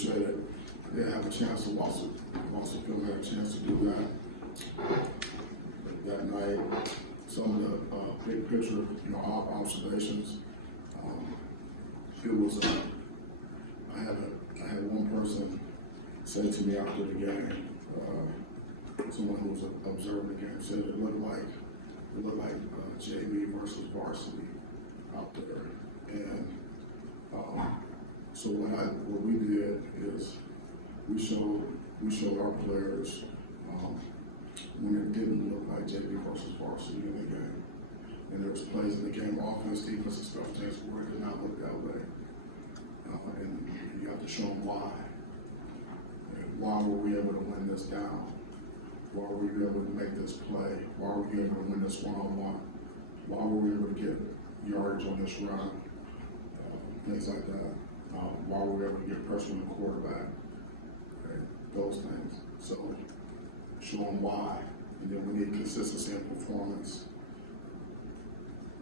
appreciate it. I did have a chance to watch the film, had a chance to do that night. Some of the big picture, observations. It was, I had one person say to me after the game, someone who was observing the game said it looked like JV versus varsity out there. And so what we did is we showed our players when it didn't look like JV versus varsity in the game. And there was plays in the game, offense, defense, and special teams, where it did not look that way. And you have to show them why. And why were we able to win this down? Why were we able to make this play? Why were we able to win this one-on-one? Why were we able to get yardage on this run? Things like that. Why were we able to get pressure on the quarterback? Okay, those things. So show them why. And then we need consistency in performance.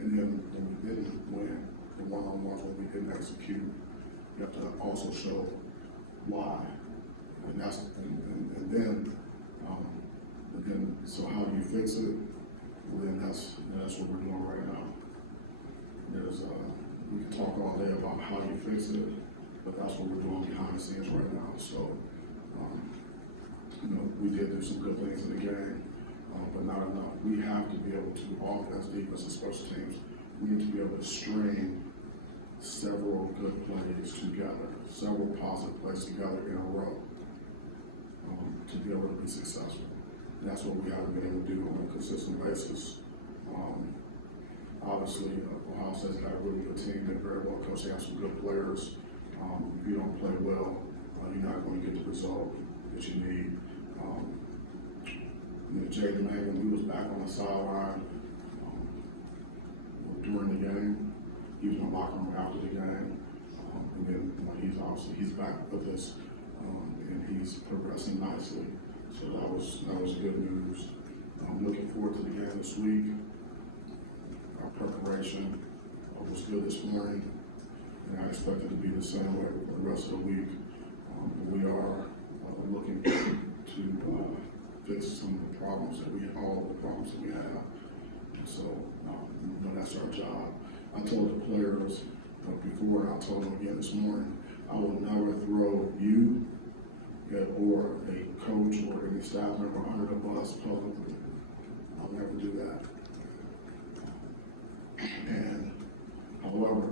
And then when we didn't win, the one-on-ones when we didn't execute, you have to also show why. And then so how do you fix it? Well, then that's what we're doing right now. We can talk all day about how you fix it, but that's what we're doing behind the scenes right now. So, we did do some good things in the game, but not enough. We have to be able to, offense, defense, and special teams, we need to be able to string several good plays together, several positive plays together in a row to be able to be successful. And that's what we haven't been able to do on a consistent basis. Obviously, Ohio State's got a really good team. They're very well coached. They have some good players. If you don't play well, you're not going to get the result that you need. Jaden Magan, he was back on the sideline during the game. He was in the locker room after the game. And then he's back with us, and he's progressing nicely. So that was good news. I'm looking forward to the game this week. Our preparation was good this morning, and I expect it to be the same way for the rest of the week. We are looking to fix some of the problems all the problems that we have. And so, that's our job. I told the players before, and I told them again this morning, I will never throw you or a coach or any staff member under the bus publicly. I'll never do that. And however,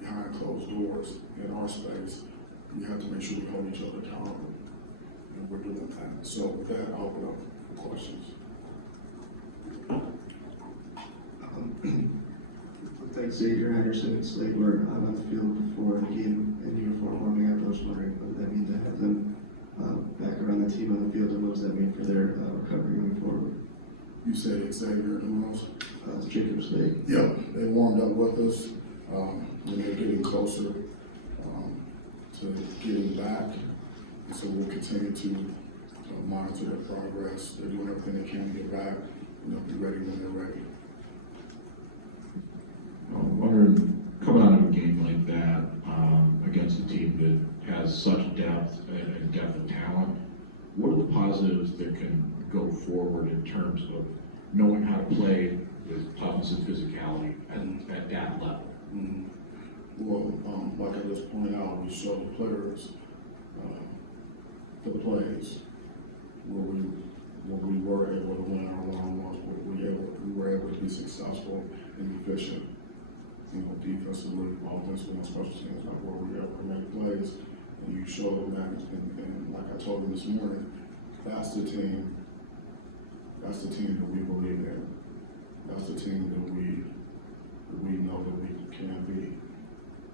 behind closed doors in our space, we have to make sure we hold each other accountable. And we're doing that. So with that, I'll open up for questions. Thanks, Xavier Henderson and Slade were on the field before the game in uniform warming up. I was wondering what that means to have them back around the team on the field, and what does that mean for their recovery moving forward? You said Xavier and who else? Jacob Slade. Yeah, they warmed up with us. And they're getting closer to getting back. And so we'll continue to monitor their progress. They're doing everything they can to get back, be ready when they're ready. I'm wondering, coming out of a game like that against a team that has such depth and depth of talent, what are the positives that can go forward in terms of knowing how to play with toughness and physicality at that level? Mm-hmm. Well, like I just pointed out, we show the players the plays where we were able to win our one-on-ones, we were able to be successful and efficient. Defensively, offensively, and special teams, like where we were able to make plays, and you show them that. And like I told them this morning, that's the team that we believe in. That's the team that we know that we can be.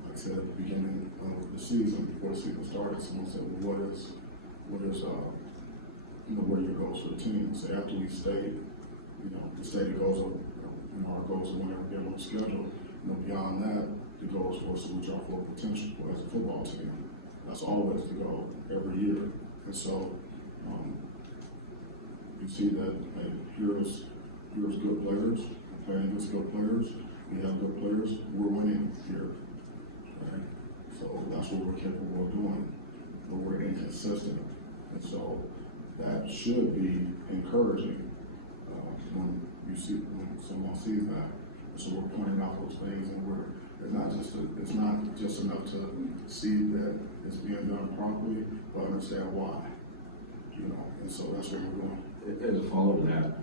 Like I said at the beginning of the season, before the season started, someone said, well, what is what are your goals for the team? So after we stayed, the stated goals of, our goals of whenever we get on the schedule. Beyond that, the goal is for us to reach our full potential as a football team. That's always the goal every year. And so you see that here's good players, playing against good players. We have good players. We're winning here, right? So that's what we're capable of doing. but we're inconsistent. And so that should be encouraging when someone sees that. So we're pointing out those things, and it's not just enough to see that it's being done properly, but understand why. And so that's what we're doing. As a follow to that,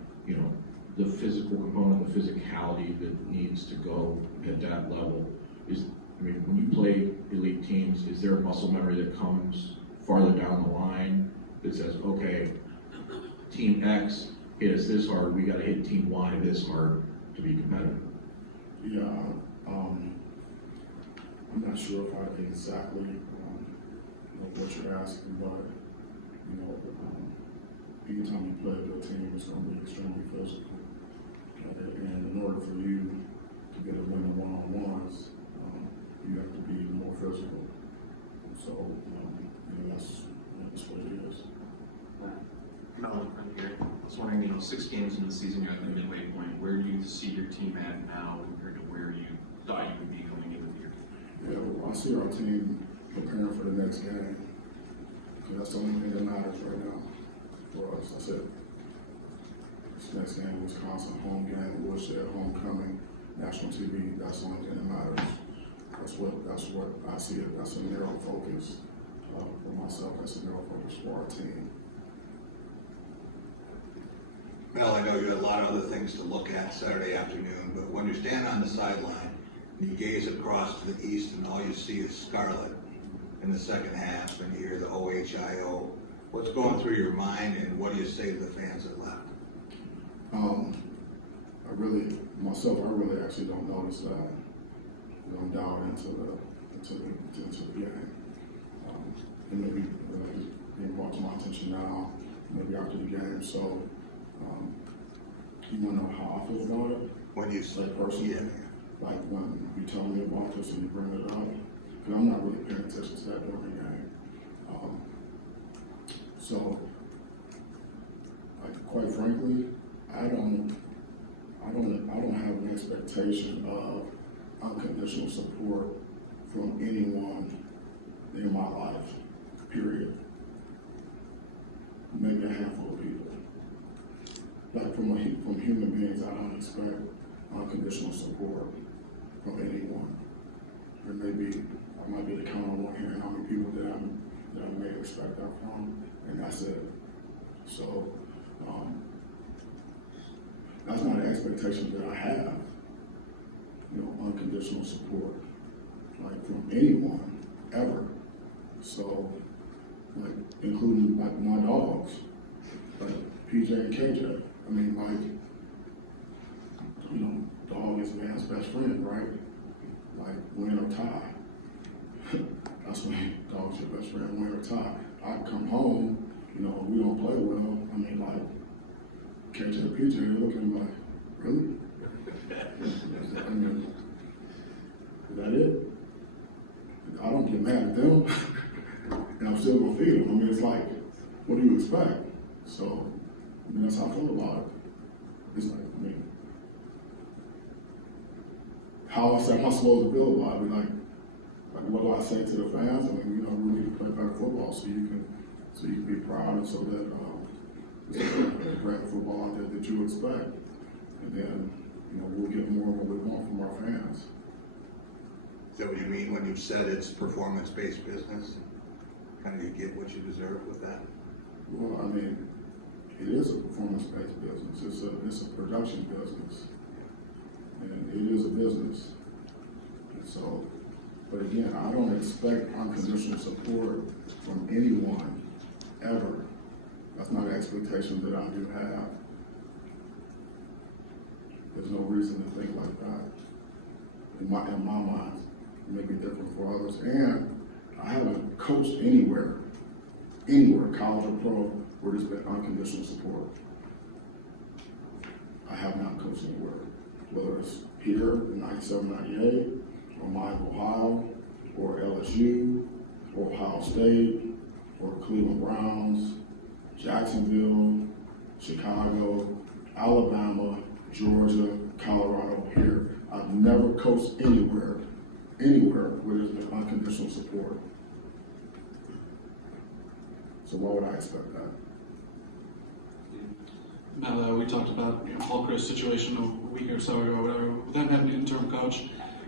the physical component, the physicality that needs to go at that level when you play elite teams, is there a muscle memory that comes farther down the line that says, okay, team X hit us this hard, we gotta hit team Y this hard to be competitive? Yeah, I'm not sure if I exactly know what you're asking, but anytime you play a good team, it's going to be extremely physical. And in order for you to get a win in one-on-ones, you have to be more physical. So, that's what it is. Mel, right here. I was wondering, 6 games in the season, you're at the midway point. Where do you see your team at now compared to where you thought you would be going into the year? Yeah, well, I see our team preparing for the next game. Because that's the only thing that matters right now for us. That's it. This next game, Wisconsin, home game, Woodshed, homecoming, national TV. That's the only thing that matters. That's what I see it. That's a narrow focus for myself. That's a narrow focus for our team. Mel, I know you had a lot of other things to look at Saturday afternoon, but when you stand on the sideline and you gaze across to the east and all you see is scarlet in the second half and you hear the OHIO, what's going through your mind and what do you say to the fans that left? I really actually don't notice that. I'm down into the game. It may be being brought to my attention now, maybe after the game. So, you want to know how I feel about it? When you like personally, like when you tell me about this and you bring it up, because I'm not really paying attention to that during the game. So, like quite frankly, I don't have an expectation of unconditional support from anyone in my life, period. Maybe a handful of people. Like from human beings, I don't expect unconditional support from anyone. I might be able to count on one hand how many people that I may expect that from, and that's it. So, that's not an expectation that I have, unconditional support, like from anyone, ever. So, like, including like my dogs, like PJ and KJ. I mean, dog is man's best friend, right? Like, win or tie. That's when dog's your best friend, win or tie. I come home, we don't play well. I mean, like, KJ or PJ, you're looking like, really? I mean, is that it? I don't get mad at them, and I'm still gonna feed them. I mean, it's like, what do you expect? So, that's how I feel about it. It's like, how am I supposed to feel about it? Like, what do I say to the fans? I mean, we need to play better football so you can be proud, and so that the great football out there that you expect, and then we'll get more of what we want from our fans. Is that what you mean when you said it's performance-based business? Kind of you get what you deserve with that? Well, I mean, it is a performance-based business. It's a production business, and it is a business. And so, but again, I don't expect unconditional support from anyone ever. That's not an expectation that I do have. There's no reason to think like that. In my mind, it may be different for others. And I haven't coached anywhere, college or pro, where there's been unconditional support. I have not coached anywhere, whether it's here in 97, 98, or Miami, Ohio, or LSU, or Ohio State, or Cleveland Browns, Jacksonville, Chicago, Alabama, Georgia, Colorado, here. I've never coached anywhere where there's been unconditional support. So why would I expect that? Now, we talked about, Paul Chris' situation a week or so ago, or whatever, with them having an interim coach.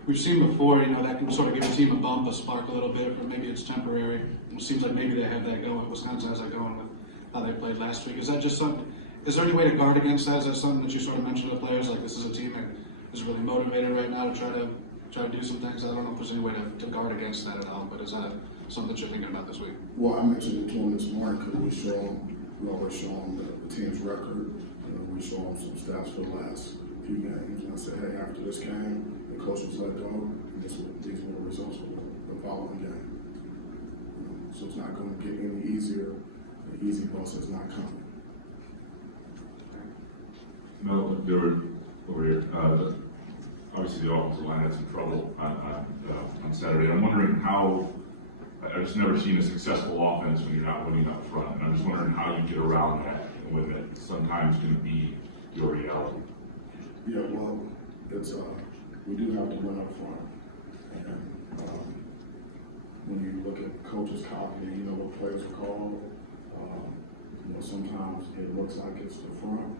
We've seen before, that can sort of give a team a bump, a spark a little bit, or maybe it's temporary. It seems like maybe they have that going. Wisconsin has that going with how they played last week. Is that just something? Is there any way to guard against that? Is that something that you sort of mentioned to the players? Like, this is a team that is really motivated right now to try to do some things. I don't know if there's any way to guard against that at all, but is that something that you're thinking about this week? Well, I mentioned it to him this morning because we always show him the team's record. We show him some stats for the last few games. And I said, hey, after this game, the coach was let go, and these were the results for the following game. So it's not going to get any easier. The easy bus is not coming. Mel, there were over here. Obviously, the offensive line had some trouble on Saturday. I'm wondering how. I've just never seen a successful offense when you're not winning up front, and I'm just wondering how you get around that when it sometimes going to be your reality. Yeah, well, it's we do have to win up front, and when you look at coaches copy, what players are called. Sometimes it looks like it's the front,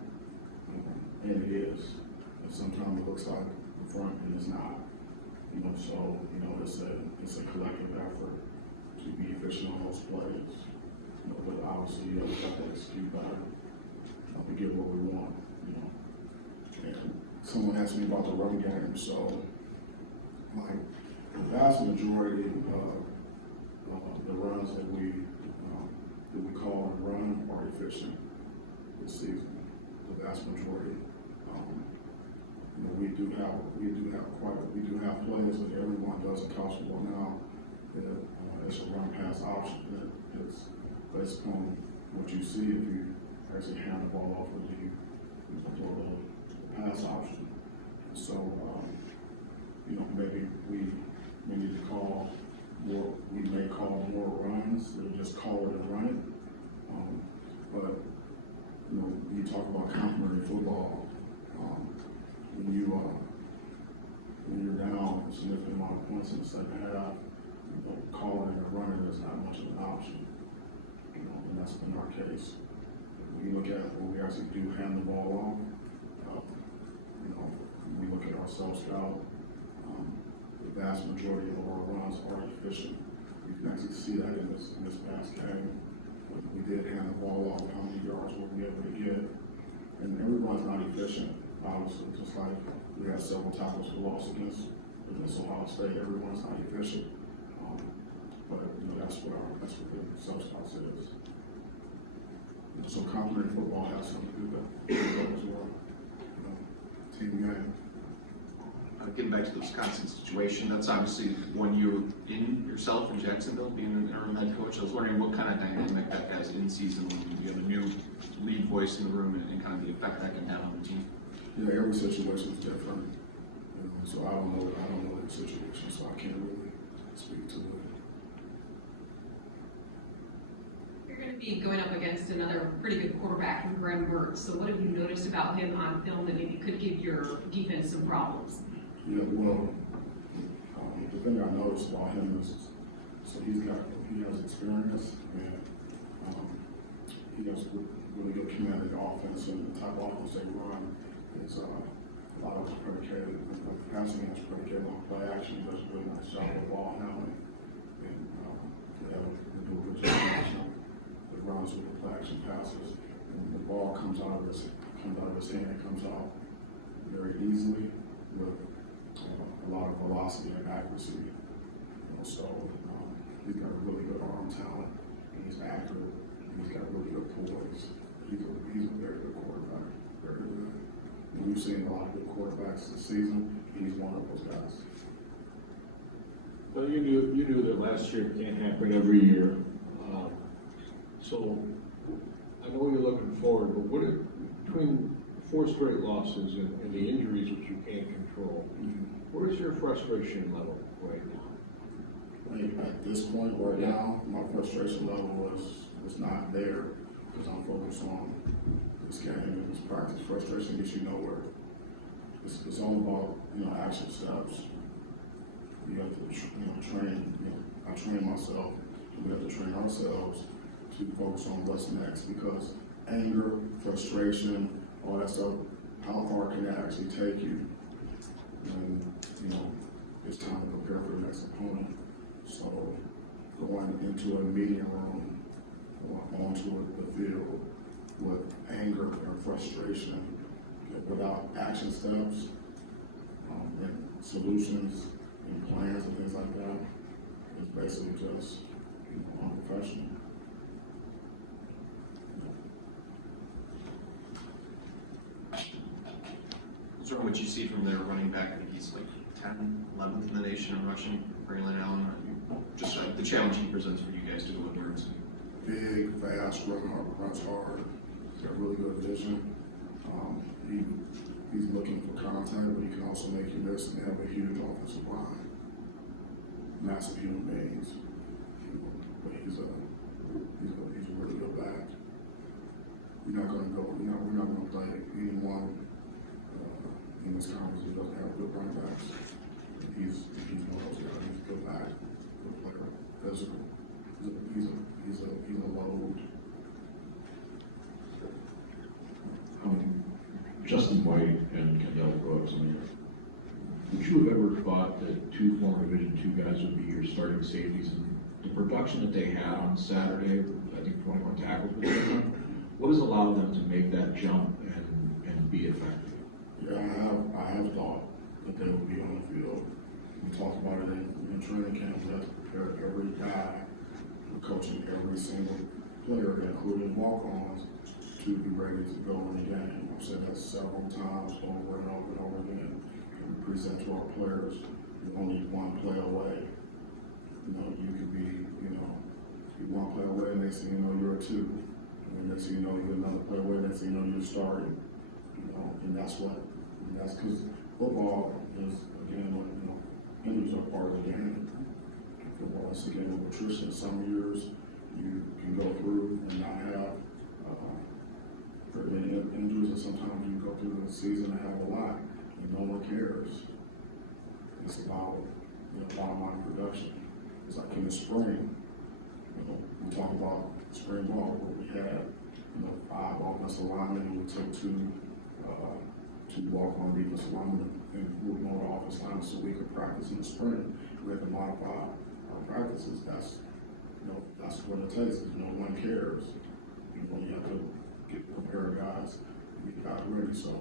and it is. And sometimes it looks like the front, and it's not. So it's a collective effort to be efficient on those plays. But obviously, we have to execute better to get what we want. And someone asked me about the run game, so the vast majority of the runs that we call and run are efficient this season. The vast majority. We do have players that everyone does in college football now. It's a run pass option. It's based on what you see if you actually hand the ball off or you throw the pass option. So maybe we need to call more. We may call more runs than just call it and run it. But you talk about complementary football. When you're down a significant amount of points in the second half, calling and running is not much of an option. And that's been our case. When you look at when we actually do hand the ball off, we look at our self-scout, the vast majority of our runs are efficient. You can actually see that in this past game. We did hand the ball off, how many yards were we able to get? And every run's not efficient, obviously, just like we have several tackles for loss against Ohio State. Everyone's not efficient. But that's what the substance is. So complementary football has something to do with that as well. Team game. Getting back to the Wisconsin situation, that's obviously when you in yourself in Jacksonville, being an interim head coach. I was wondering what kind of dynamic that has in season when you have a new lead voice in the room and kind of the effect that can have on the team. Yeah, every situation is different. So I don't know the situation, so I can't really speak to it. You're going to be going up against another pretty good quarterback in Graham Mertz. So what have you noticed about him on film that maybe could give your defense some problems? Yeah, well, the thing I noticed about him is, so he has experience and he has really good command of the offense, and the type of offense they run is a lot of it's predicated, the passing is predicated on play action. He does a really nice job of ball handling, and they do a good job of the runs with the play action passes, and the ball comes out of his hand, it comes out very easily with a lot of velocity and accuracy. So he's got a really good arm talent, and he's accurate, and he's got really good poise. He's a very good quarterback, very good. And we've seen a lot of good quarterbacks this season, and he's one of those guys. Well, you knew that last year can't happen every year. So I know you're looking forward, but between 4 straight losses and the injuries which you can't control, where's your frustration level right now? At this point right now, my frustration level was not there because I'm focused on this game and this practice. Frustration gets you nowhere. It's all about action steps. You have to train. I train myself. We have to train ourselves to to focus on what's next, because anger, frustration, all that stuff, how far can that actually take you? And, you know, it's time to prepare for the next opponent. So going into a meeting room or onto the field with anger and frustration without action steps and solutions and plans and things like that is basically just, you know, unprofessional. Is there what you see from their running back? I think he's like 10, 11th in the nation in rushing, Braylon Allen. Just the challenge he presents for you guys to go indoors. Big, fast, runs hard. He's got really good vision. He's looking for contact, but he can also make you miss, and they have a huge offensive line. Massive human beings. But he's a really good back. We're not going to play anyone in this conference who doesn't have good running backs. He's one of those guys. He's a good back, good player, physical. He's a load. Justin White and Kendall Brooks, I mean, would you have ever thought that two former Division II guys would be your starting safeties? And the production that they had on Saturday, I think 21 tackles, what has allowed them to make that jump and be effective? Yeah, I have thought that they would be on the field. We talked about it in training camp. We have to prepare every guy. We're coaching every single player, including walk-ons, to be ready to go in the game. I've said that several times over and over and over again. And we present to our players, you're only one play away. You know, you could be, you know, you're one play away, and next thing you know, you're a two. And next thing you know, you're another play away, next thing you know, you're starting. You know, and that's because football is, again, you know, injuries are part of the game. Football is a game of attrition. Some years you can go through and not have very many injuries, and sometimes you go through the season and have a lot, and no one cares. It's about, you know, bottom line production. It's like in the spring, you know, we talk about spring ball where we had, you know, 5 offensive linemen, and we took two walk-on defensive linemen and moved on to offensive linemen so we could practice in the spring. We had to modify our practices. That's, you know, that's what it takes, because no one cares. You know, you have to prepare guys, get guys ready. So,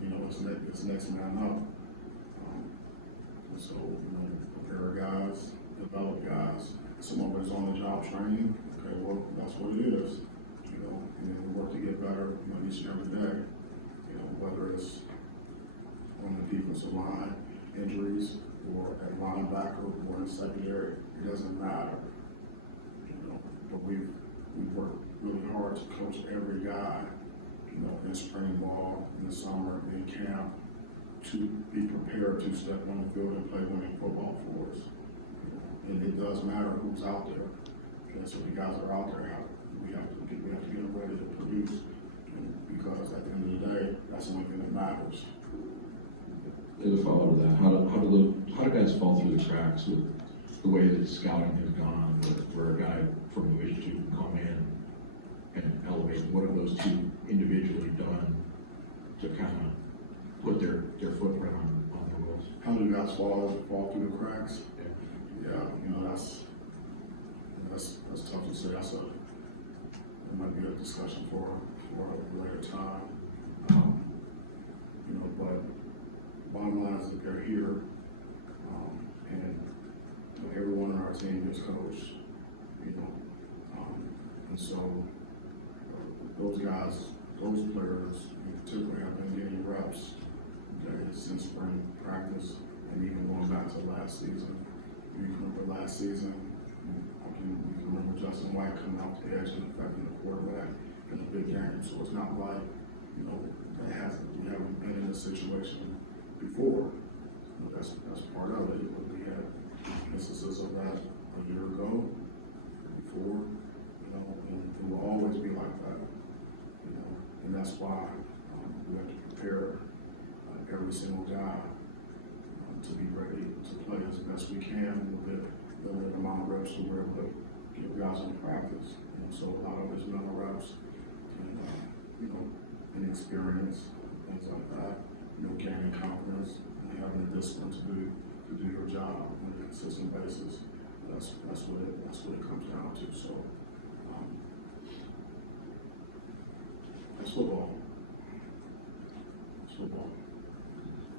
you know, it's next man up. So, you know, prepare guys, develop guys. Some of it is on the job training. Okay, well, that's what it is. You know, and then we work to get better, you know, each and every day. You know, whether it's on the defensive line, injuries, or at linebacker, or in secondary, it doesn't matter. You know, but we've worked really hard to coach every guy, you know, in spring ball, in the summer, in camp, to be prepared to step on the field and play winning football for us. You know, and it does matter who's out there. Okay, so the guys that are out there, we have to get them ready to produce, because at the end of the day, that's the only thing that matters. As a follow to that, how do guys fall through the cracks with the way that scouting has gone, where a guy from Division II can come in and elevate? What have those two individually done to kind of put their footprint on the roles? How do guys fall through the cracks? Yeah, you know, that's tough to say. It might be a discussion for a later time. You know, but bottom line is that they're here, and you know, everyone on our team is coached. You know, and so those guys, those players in particular, have been getting reps, okay, since spring practice, and even going back to last season. You can remember last season. You can remember Justin White coming off the edge and affecting the quarterback in a big game. So it's not like, you know, we haven't been in this situation before. You know, that's part of it. We had instances of that a year ago, before, you know, and it will always be like that. You know, and that's why we have to prepare every single guy to be ready to play as best we can with the limited amount of reps that we're able to give guys in practice. And so a lot of it having confidence and having the discipline to do your job on a consistent basis. That's what it comes down to. So, it's football. It's football.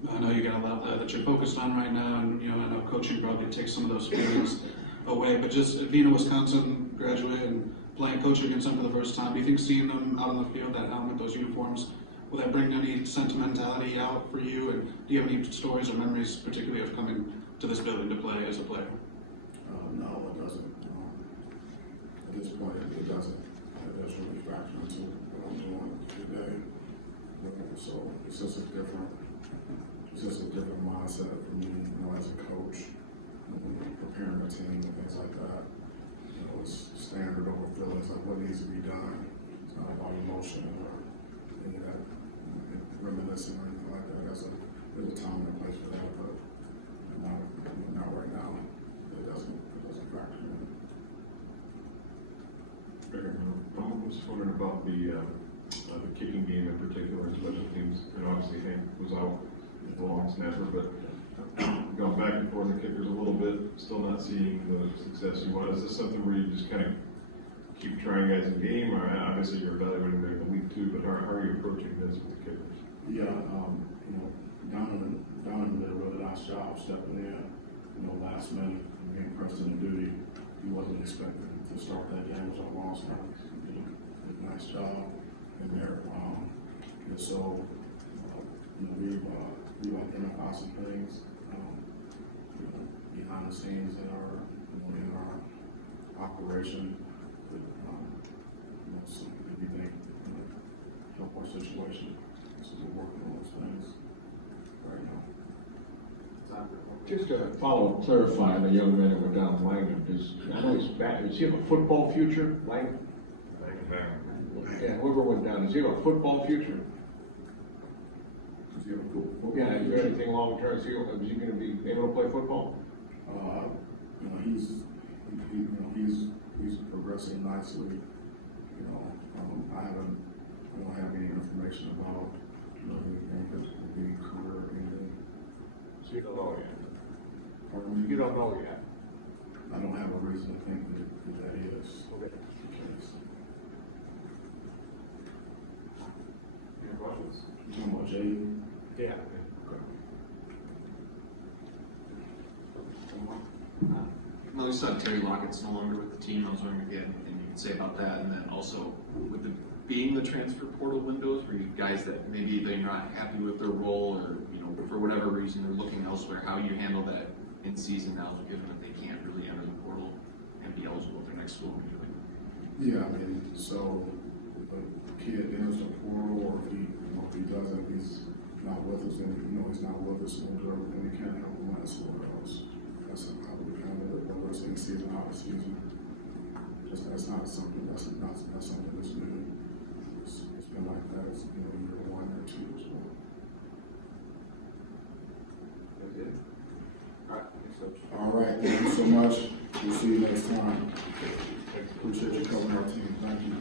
I know you got a lot that you're focused on right now, and I know coaching probably takes some of those feelings away. But just being a Wisconsin graduate and coaching against them for the first time, do you think seeing them out on the field, that helmet, those uniforms, will that bring any sentimentality out for you? And do you have any stories or memories, particularly of coming to this building to play as a player? No, it doesn't. At this point, it doesn't. It doesn't really factor into what I'm doing today. So it's just a different mindset for me, as a coach, preparing the team and things like that. It's standard over feelings, like what needs to be done. It's not about emotion or any of that reminiscing or anything like that. There's a time and a place for that, but not right now. It doesn't factor in. I was wondering about the kicking game in particular, and special teams. Obviously Hank was out, the long snapper, but gone back and forth the kickers a little bit, still not seeing the success you want. Is this something where you just kind of keep trying guys in game, or obviously you're evaluating them in the week too, but how are you approaching this with the kickers? Yeah, Donovan did a really nice job stepping in, last minute and being pressed into duty. He wasn't expecting to start that game, it was a long start. He did a nice job in there. And so, we've identified some things, behind the scenes in our operation that, some we think help our situation. So we're working on those things right now. Just to follow up, clarify the young man that went down Langdon, I know he's back, does he have a football future, Langdon? Yeah, whoever went down, does he have a football future? Does he have a football? Yeah, is there anything long term, is he gonna be able to play football? He's progressing nicely. I don't have any information about anything that would be career ending. So you don't know yet? Pardon me? You don't know yet? I don't have a reason to think that is Okay. the case. Any questions? You talking about Jaden? Yeah. No, we saw Terry Lockett's no longer with the team. I was wondering if you had anything you could say about that. And then also, with being the transfer portal windows, for you guys that maybe they're not happy with their role or, for whatever reason they're looking elsewhere, how you handle that in season now, given that they can't really enter the portal and be eligible at their next school usually? Yeah, so if a kid enters the portal or if he doesn't, he's not with us, then he's not with us, we'll do everything we can to help him out somewhere else. That's how we handle it, whether it's in season, out of season. Just that's not something that's new. It's been like that, it's year 1 or 2 as well. That's it. All right, thanks, Coach. All right, thank you so much. We'll see you next time. Appreciate you covering our team. Thank you.